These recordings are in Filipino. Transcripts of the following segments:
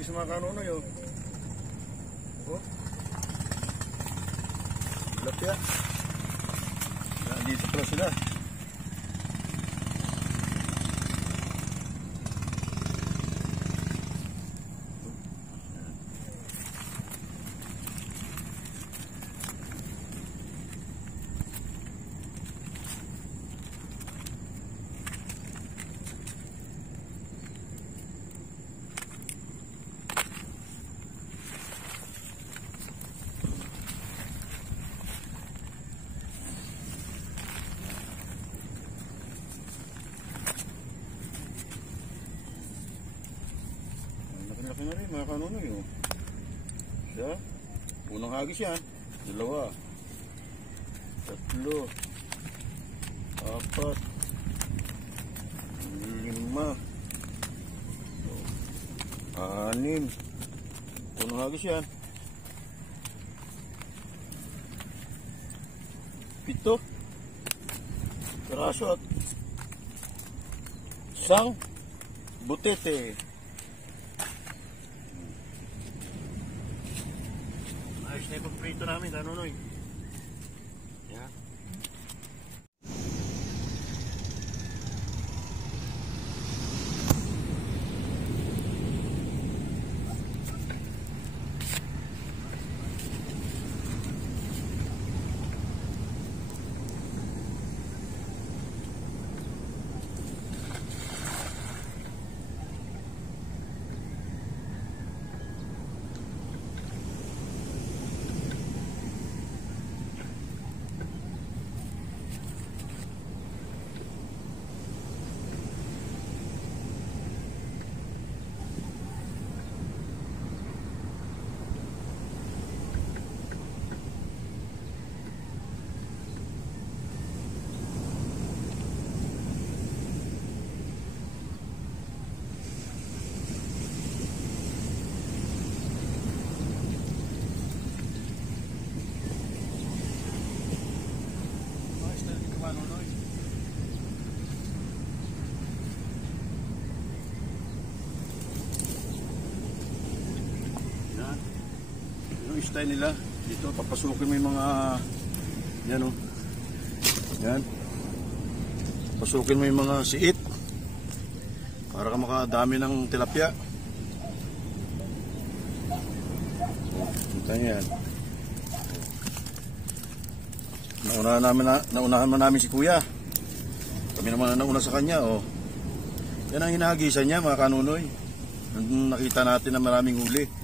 hagis mga kanonoy, oh. Oh. Tilapia. Nandito pala sila. Laki na rin mga kanonoy, oh. Siya, unang hagis yan, 2, 3, 4, 5, 6, unang hagis yan, 7 piraso at isang butete. Ayos na yung prito namin, kanonoy. Yan. Yung style nila dito, papasukin mo yung mga yan, oh. Yan, pasukin mo yung mga siit para ka makadami ng tilapia. Ito yan. Naunahan mo namin si kuya. Kami naman nauna sa kanya, oh. Yan ang hinahagisan niya mga kanonoy. Nakita natin na maraming huli.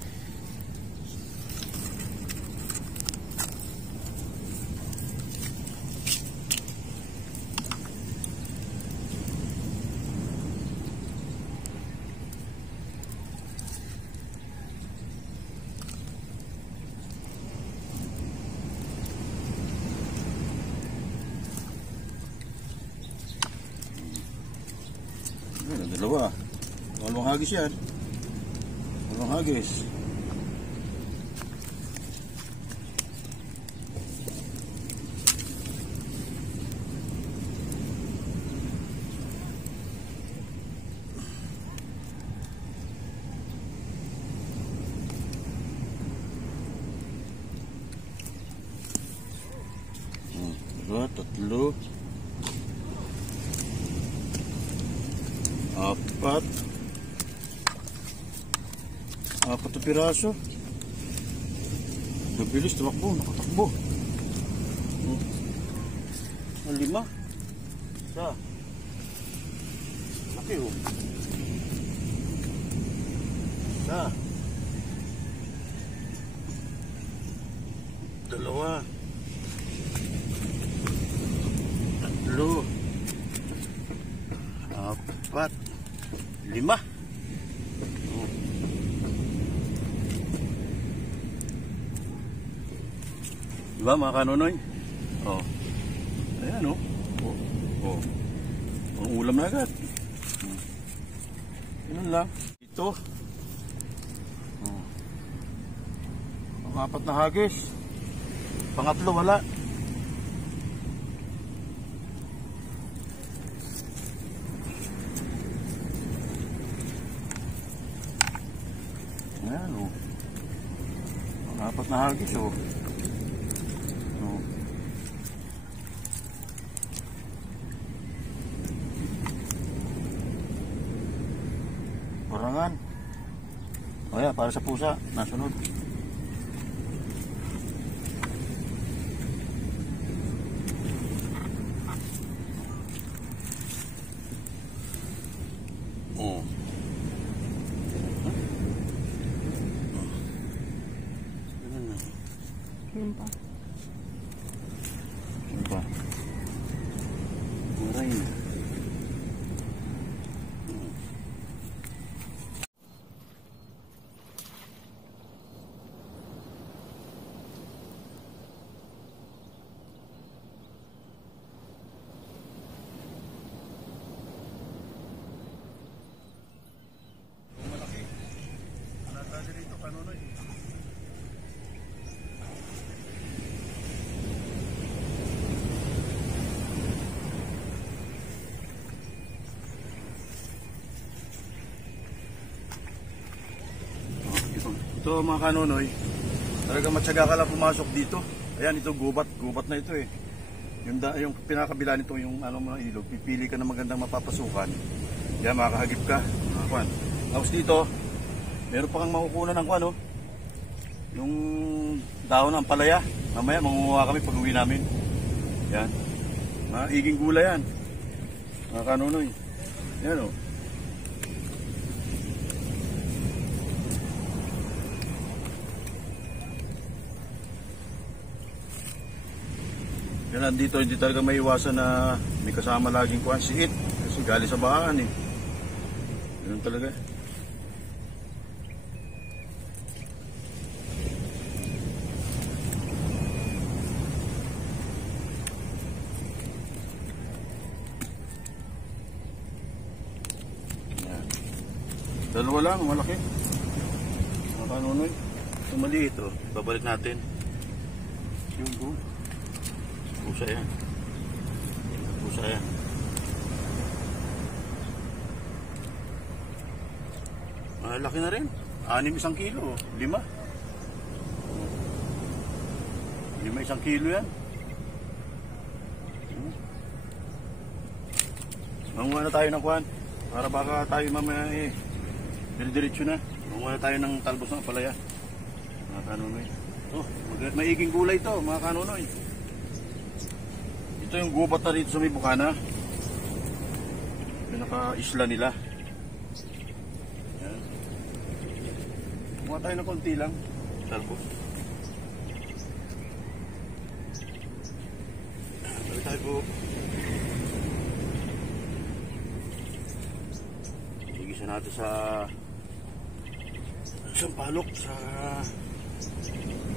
Dalawa. Walong hagis yan. Walong hagis. Dua, 3, 4 na piraso. Nabilis, tumakbo, nakatakbo. 5. Isa. Laki, oh. Isa. 2. 3. 4. 5. Diba mga kanonoy? Oh. Ayan, oh. Oh. Ang ulam na agad. Ganun lang. Ito. Oh. Ang 4 na hagis. Pangatlo wala. Ayan o. Ang apat na hagis o. Orangan. O yan, para sa pusa. Nasunod. Oh. Ganun na. Yun pa. Yun pa. Maray na. Ito mga kanonoy, talaga matyaga ka lang pumasok dito. Ayan, ito gubat na ito eh. Yung pinakabila nito, yung ano mga ilog, pipili ka na magandang mapapasukan. Yan, makakahagip ka. Tapos dito, meron pa kang makukunan ng ano, yung dahon ng palaya. Mamaya mangunguha kami pag uwi namin. Yan, maiging gula yan mga kanonoy. Yan o. Yan, dito hindi talaga may iwasan na may kasama laging kuhan si It kasi gali sa bahaan eh. Ganun talaga. Yan. Dalawa lang, malaki. Mga kanunoy. Ito maliit oh. Babalik natin. Yung gold. Pusa yan. Pusa yan. Malaki na rin. 6 isang kilo. 5. 5 isang kilo yan. Manguha na tayo ng kuhan. Para baka tayo mamaya eh. Diretso na. Manguha na tayo ng talbos ng palaya. Mga kanonoy. Oh, maiging gulay to mga kanonoy. Ito yung gubat na rito sa may bukana. Pinaka-isla nila. Yan. Kumuha tayo ng konti lang. Talbos. Balik tayo po. Igisa natin sa sampalok sa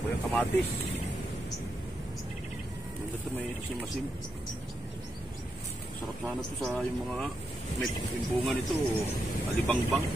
bayang kamatis. Ito may asim-asim. Sarap sana ito sa yung mga may bunga nito, alibangbang.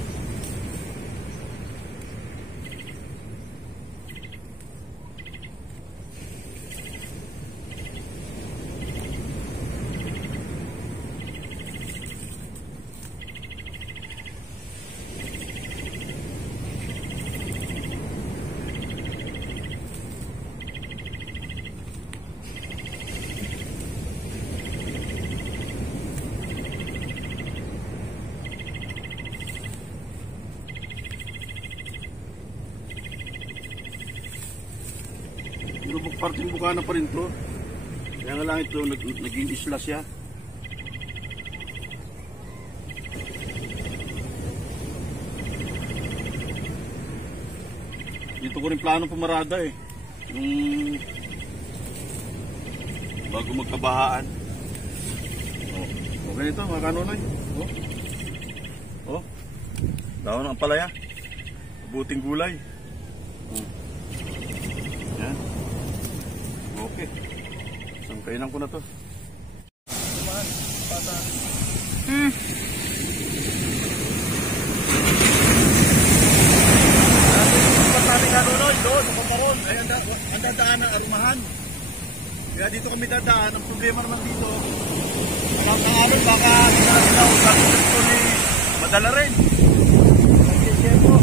Parting bukana pa rin to. Kaya nga lang ito naging isla siya. Dito ko rin plano pumarada eh. Yung bago magkabahaan. Oh, okay ito mga kanonoy. Oh. Oh. Dahon ng palaya. Mabuting gulay. Oh. Yan. Okay. Sangkainan ko na to. Ay, ang dadaan ng Arumahan. Kaya dito kami dadaan. Ang problema naman dito, alam ng araw baka sinasalaw sa ito ni madala rin. Kasi siyempre,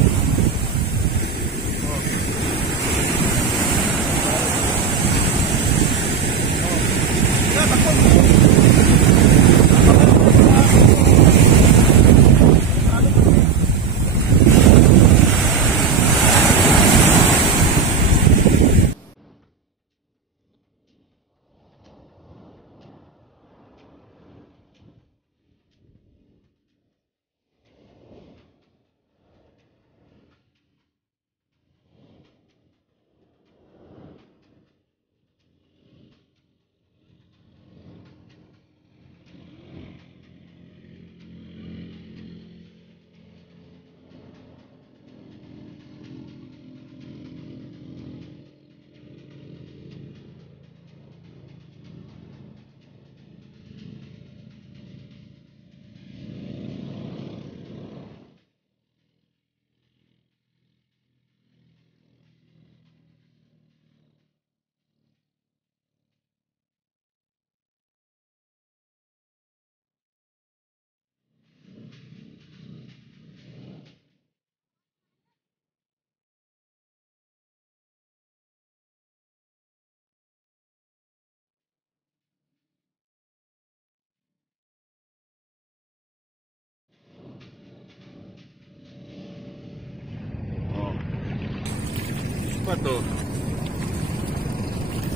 ba to?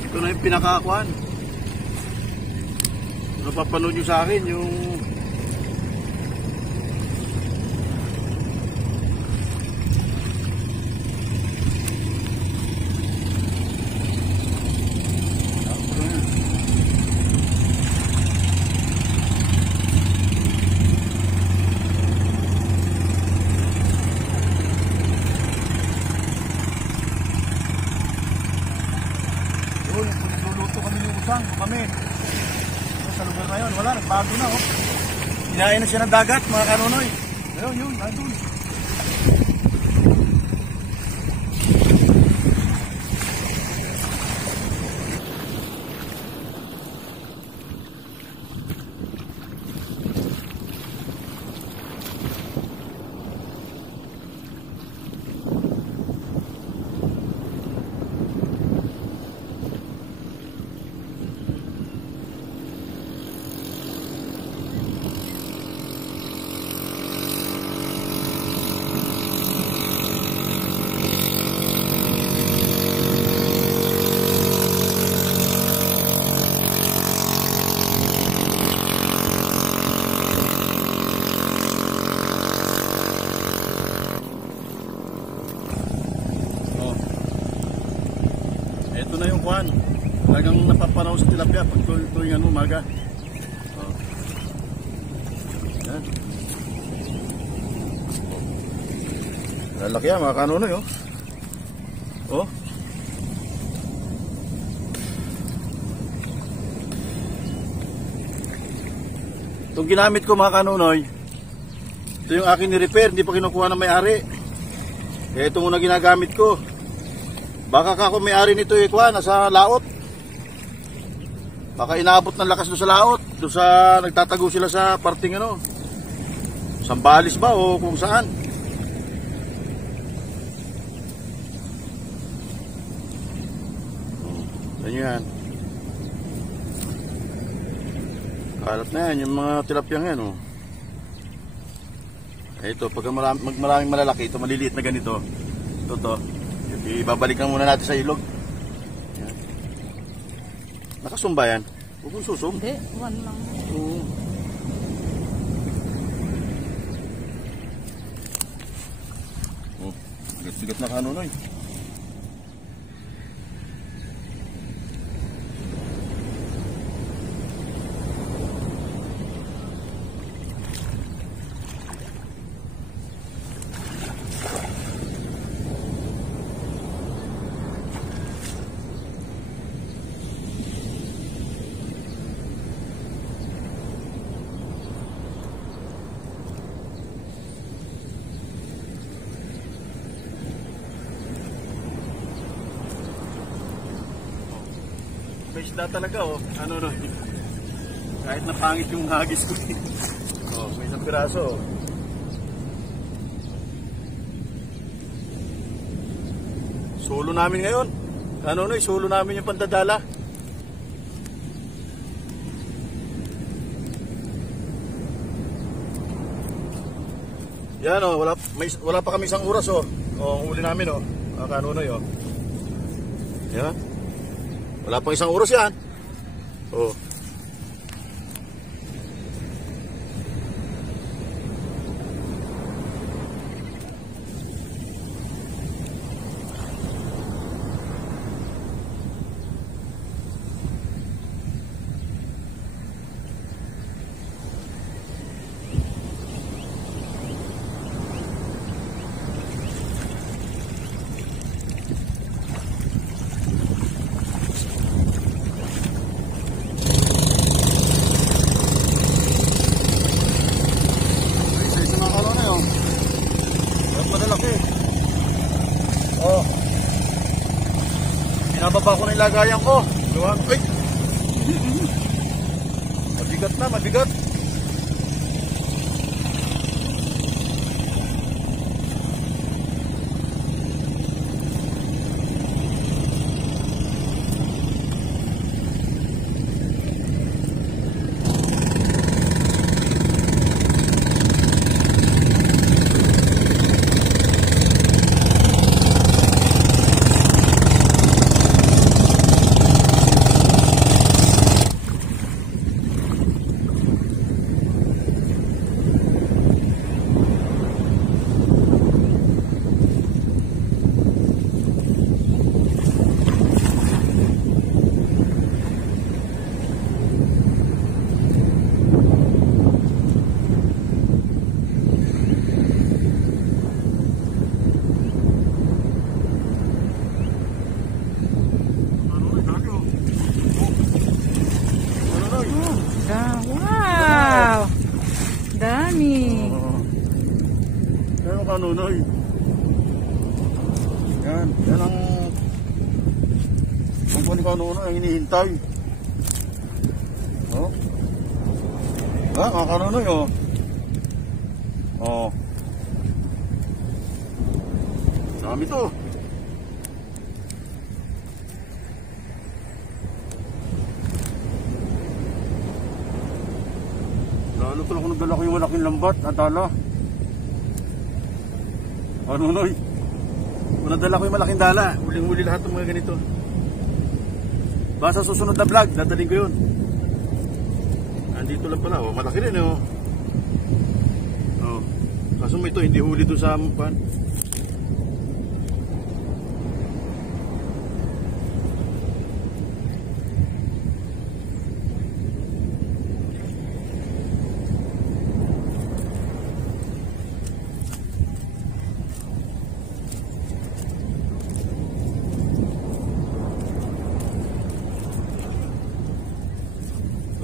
Ito na yung pinakakuan. Napapanood nyo sa akin yung nagluluto kami ng usang kami sa lugar na yun. Wala, nagbago na oh. Kinain na siya ng dagat mga kanunoy. Ayun, yun, nandun. Ito na yung kuhan. Talagang napapanaw sa tilapia pag tuwing umaga. Oh. Yan. Lalaki yan mga kanunoy oh. Oh. Itong ginamit ko mga kanunoy, ito yung akin ni-repair, hindi pa kinukuha ng may-ari. Ito muna ginagamit ko. Baka ako may-ari nito kuha, nasa laot. Baka inaabot ng lakas doon sa laot, doon sa nagtatago sila sa parting Sambales ba o kung saan. Ganyan. Kalat na yan, yung mga tilapyang yan oh. Ito, pag maraming malalaki, ito maliliit na ganito. Ito to. Ibabalikan muna natin sa ilog. Yan. Nakasumba yan? Huwag mong susum. Hindi, one lang. Oo. Oh, bigat-bigat na kanunoy. May isda talaga oh. Kahit na pangit yung hagis ko. Oh, may isang piraso oh. Solo namin ngayon. Solo namin yung pandadala. Yan oh, wala pa kami isang oras oh. Oh, huli namin oh. Kanunoy oh. Yan. Wala pang isang oras yan. Oh. Binababa ko na yung lagayan ko. Ay! Mabigat na, mabigat. kanunoy. Yan ang kumpuni kanunoy ang hinihintay. Oh. Mga kanunoy, oh. Oh. Dami to. Lalo pala kung nagdala ko yung malaking lambat at dala. Kanunoy. Kung nagdala ko yung malaking dala, huling-huli lahat ng mga ganito. Basta susunod na vlog, dadaling ko yun. Andito lang pala, oh. Malaki rin, oh. Oh. Kaso mo ito, hindi huli doon sa pan.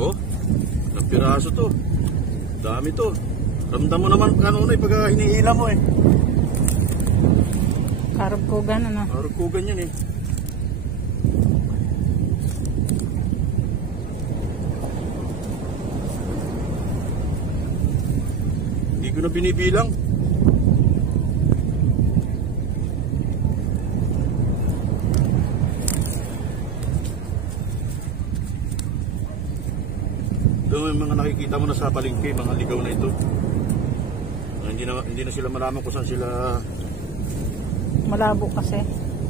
Oh, ilang piraso to. Dami to. Ramdam mo naman kanunoy pag hinihila mo eh. Karugkugan ano? Karugkugan yan eh. Hindi ko na binibilang. Yung mga nakikita mo na sa palengke, mga ligaw na ito. Hindi na sila malaman kung saan sila Malabo kasi.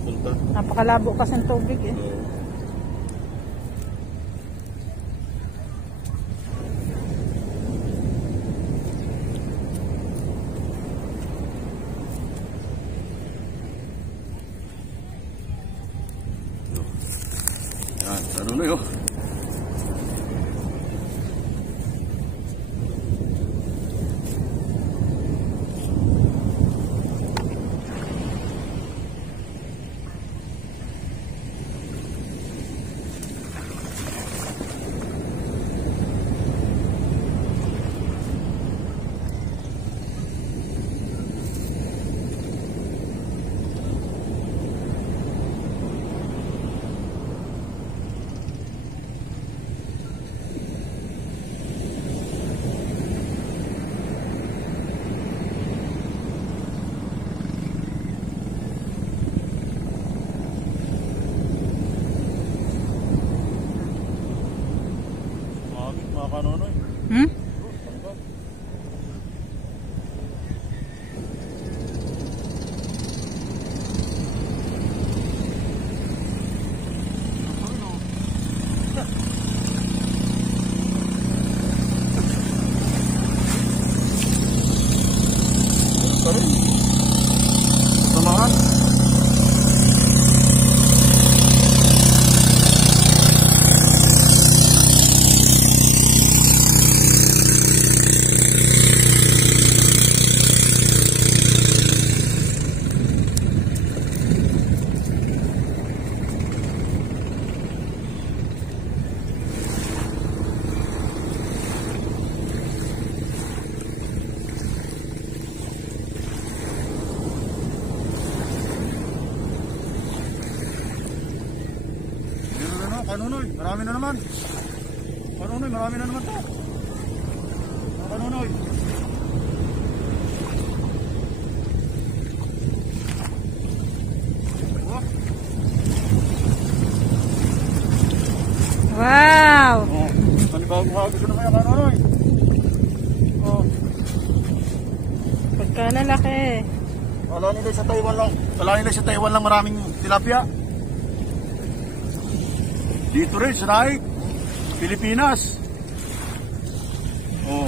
punta. Napakalabo kasi ng tubig eh. Yan, ano na yun? Mga kanunoy. Samahan. Kanunoy, marami na naman. Kanunoy, marami na naman to. Kanunoy. Wow! Oh, panibagong hagis na kaya kanunoy. Oh. Pagka lalaki. Wala nila sa Taiwan lang maraming tilapia. Dito rin sa Naik, Pilipinas. Oh.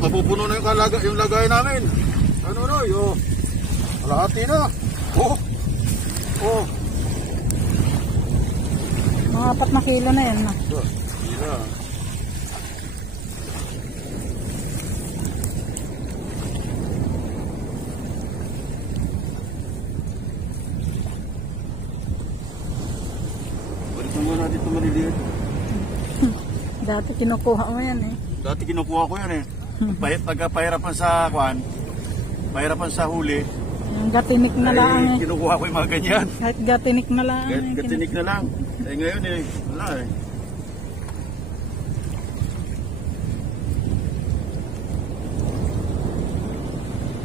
Napupuno na yung lagay namin. Ano no, yo. Kalahati na. Oh. Oh. Mga 4 na kilo na yan na. Yeah. Balik mo natin ito maliliit. Dati kinukuha mo yan eh. Dati kinukuha ko yan eh. Pagkapahirapan sa kwan, pahirapan sa huli, Yung gatinik na lang eh. kinukuha ko yung mga ganyan. Kahit gatinik na lang. Kahit eh. katinik na lang. Eh ngayon eh, wala eh.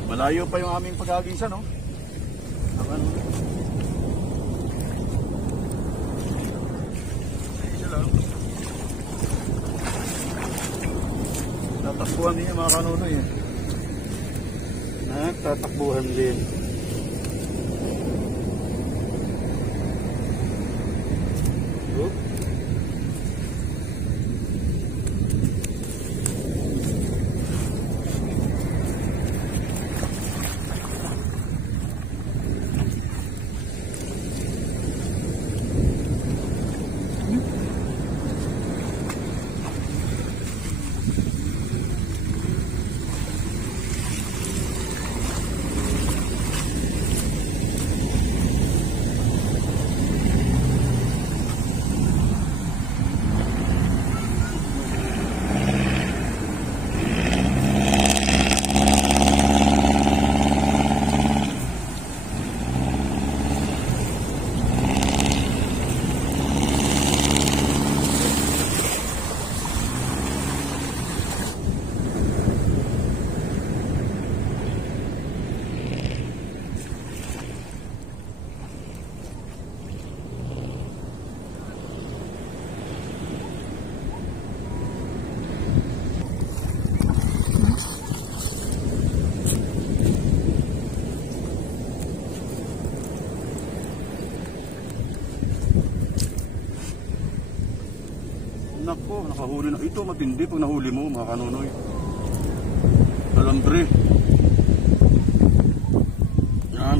Malayo pa yung aming pag-agisan, no? Ang ano? Isa lang. Tatakbuhan din yung mga kanunoy eh. Tatakbuhan din. Oh. Nako, nakahuli na. Ito matindi pag nahuli mo, mga kanunoy. Alambre. Yan.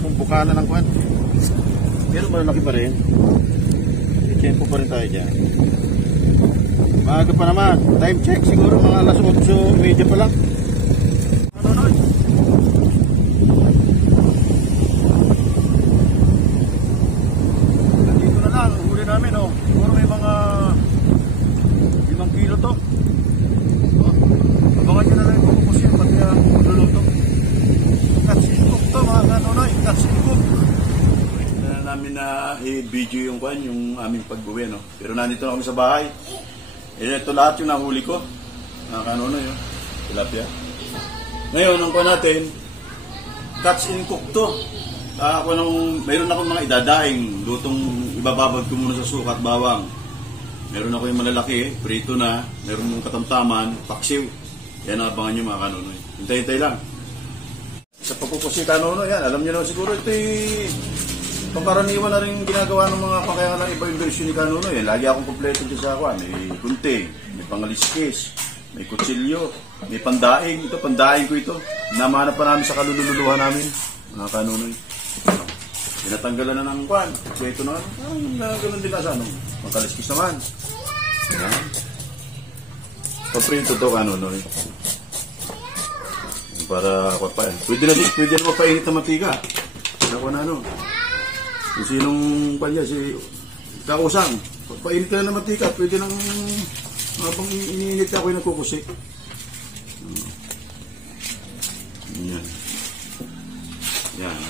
mismong bukana ng kwan. Pero malalaki pa rin. Tempo pa rin tayo dyan. Maaga pa naman. Time check siguro mga alas 8:30 pa lang. Ano na? Dito na lang. Huli namin oh. Siguro may mga 5 kilo to. Abangan nyo na lang yung pupupos yan. Pati ang magluluto. Catch and cook to mga kanonoy. Catch and cook. Namin na i-video yung kwan, yung aming pag-uwi, no? Pero nandito na kami sa bahay. Ito lahat yung nahuli ko. Nakakano yun. Tilapia. Ngayon, ang kwan natin, catch and cook to. Mayroon akong mga idadaing. Lutong ibababad ko muna sa suka at bawang. Meron ako yung malalaki, prito na. Meron yung katamtaman, paksiw. Yan ang abangan nyo mga kanonoy. Hintay-hintay lang. Sa pagpupusi kanonoy, yan. Alam nyo na siguro ito pangkaraniwan na rin ginagawa ng mga pakayangan ng iba yung version ni Kanuno. Lagi akong kompleto dyan sa akwan. May gunting, may pangaliskis, may kutsilyo, may pandaing. Ito, pandaing ko ito. Namahanap pa namin sa kalululuhan namin. Mga Kanuno. Pinatanggalan na ng kwan. So ito na, ganun din na sa ano. Pangkaliskis naman. Yan. Paprito to Kanuno. Para kapain. Pwede na mapainit na mantika. Ako na ano. Kung sinong palya, si Kausang, pagpainit ka na ng mantika, pwede nang habang iniinit ako yung nagkukusik. Yan. Yan.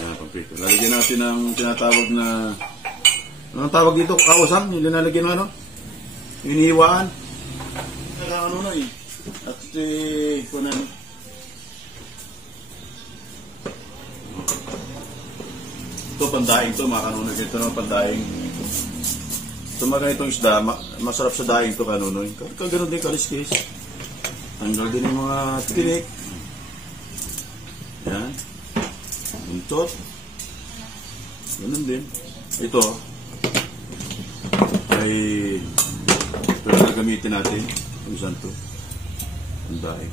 Yan, paprito. Lalagyan natin ng tinatawag na, anong tawag dito? Kausang, yung linalagyan ng ano? Inihiwaan. Ano na eh. At kung ano. Ito pandaing to mga kanunoy. Ito naman pandaing. Ito mga ganitong isda, masarap sa daing to kanunoy. Kaganoon din kaliskis. Tanggal din yung mga tinik. Yan. Buntot. Ganun din. Ito ay ito na gamitin natin. Kung saan to. Pandaing.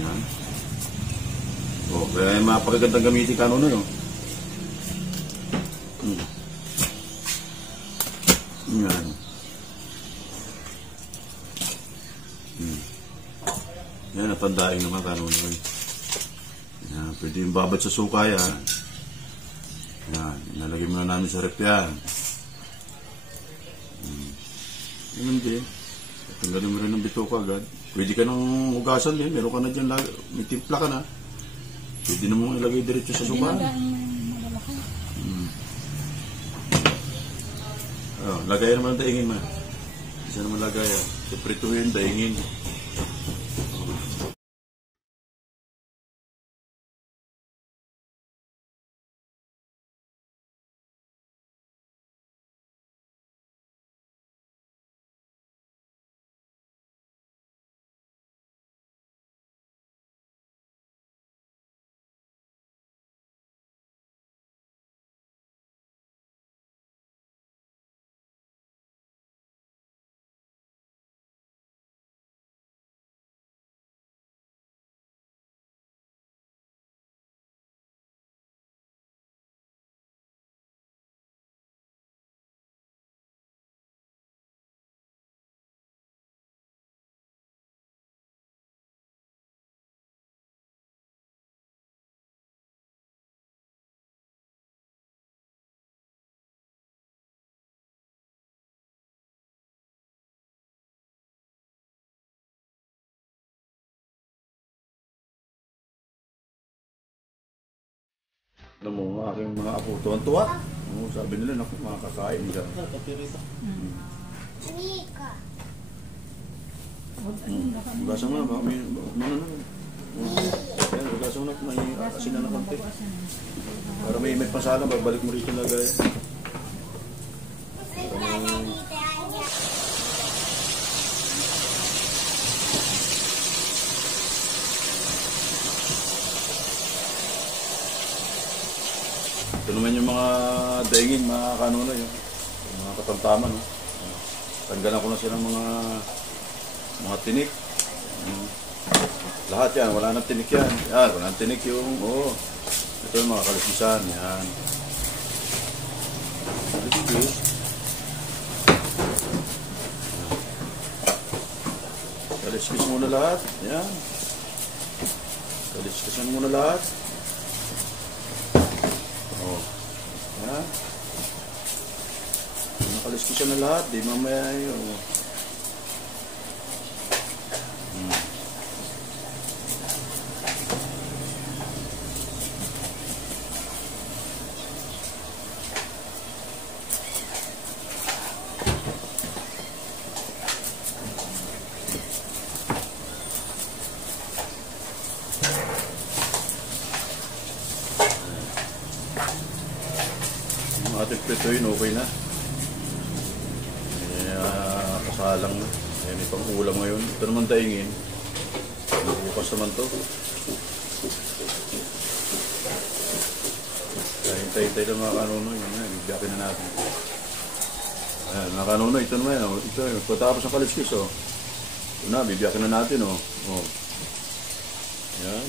Yan. Oh, kaya yung mapakagandang gamitin ka nun yun. Yan. Yan, natandaing naman ka nun yun. Yan, pwede yung babad sa suka yan. Yan, nalagay mo na namin sa rep yan. Ganun din. Tanggalin mo rin ng bituka agad. Pwede ka nang hugasan din. Meron ka na dyan, may timpla ka na. Pwede na mong ilagay diretso sa suka. Lagay naman ang daingin ma. Isa naman lagay. Prituhin, daingin. Alam mo, aking mga apo, tuwan-tuwa. Sabi nila, naku, makakakain ka. Hugasan mo na, baka may ano na. Ayan, hugasan mo na, may asin na konti. Para may pasala, bagbalik mo rito lagay. Ito naman yung mga daingin, mga kanuna yun. Yung mga katamtaman. No? Tanggalan ko na silang mga tinik. Lahat yan, wala nang tinik yan. Yan, wala nang tinik yung, ito yung mga kaliskisan, yan. Kaliskis. Kaliskis muna lahat, yan. Kaliskisan muna lahat. Yan. Nakaliskisan na lahat, di mamaya yun. Yung ating prito yun, okay na. Kasalang na. Ayan, ipang ulam ngayon. Ito naman daingin. Bukas naman to. Hintay-hintay na mga kanunoy. Bigyakin na natin. Ayan, mga kanunoy. Ito naman. Ito yung patapos ng kaliskis. Ito na, bibyakin na natin. Ayan.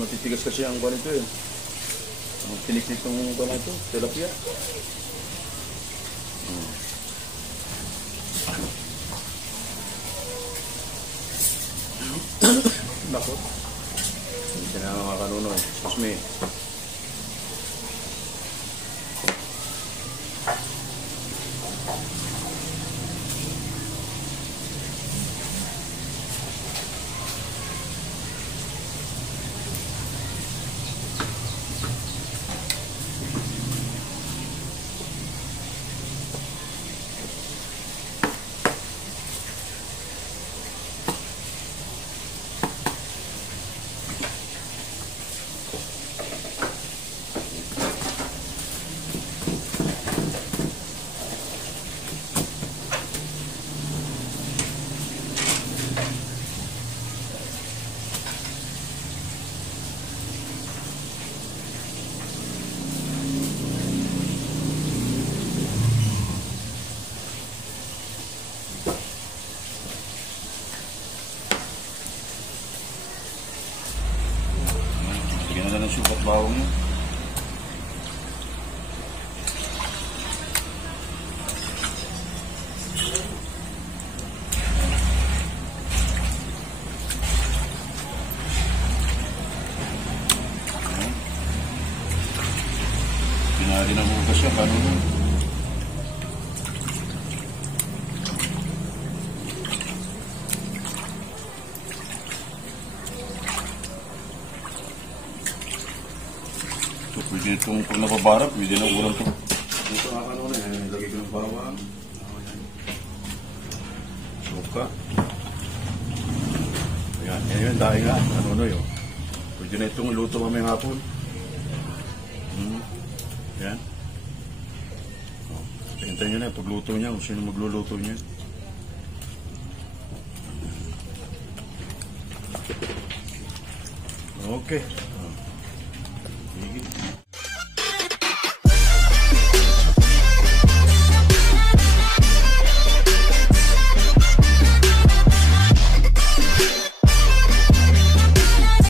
Matitigas kasi ang buwan ito ang tinik nitong buwan ito, tilapia. Nako. Hindi na mga kanunoy. Excuse me. Bigyan na ng sukat bawang mo. Pinali ng bukas yan, kanunoy. Pwede itong pag napabarap, pwede na ulam ito. Ito nga kanunoy, lagay ko ng bawang. Suka. Ayan, yan dahil nga, kanunoy. Pwede na itong luto mamayang hapon. Yan. Hintayin nyo na, pagluto niya, kung sino magluluto niya. Okay.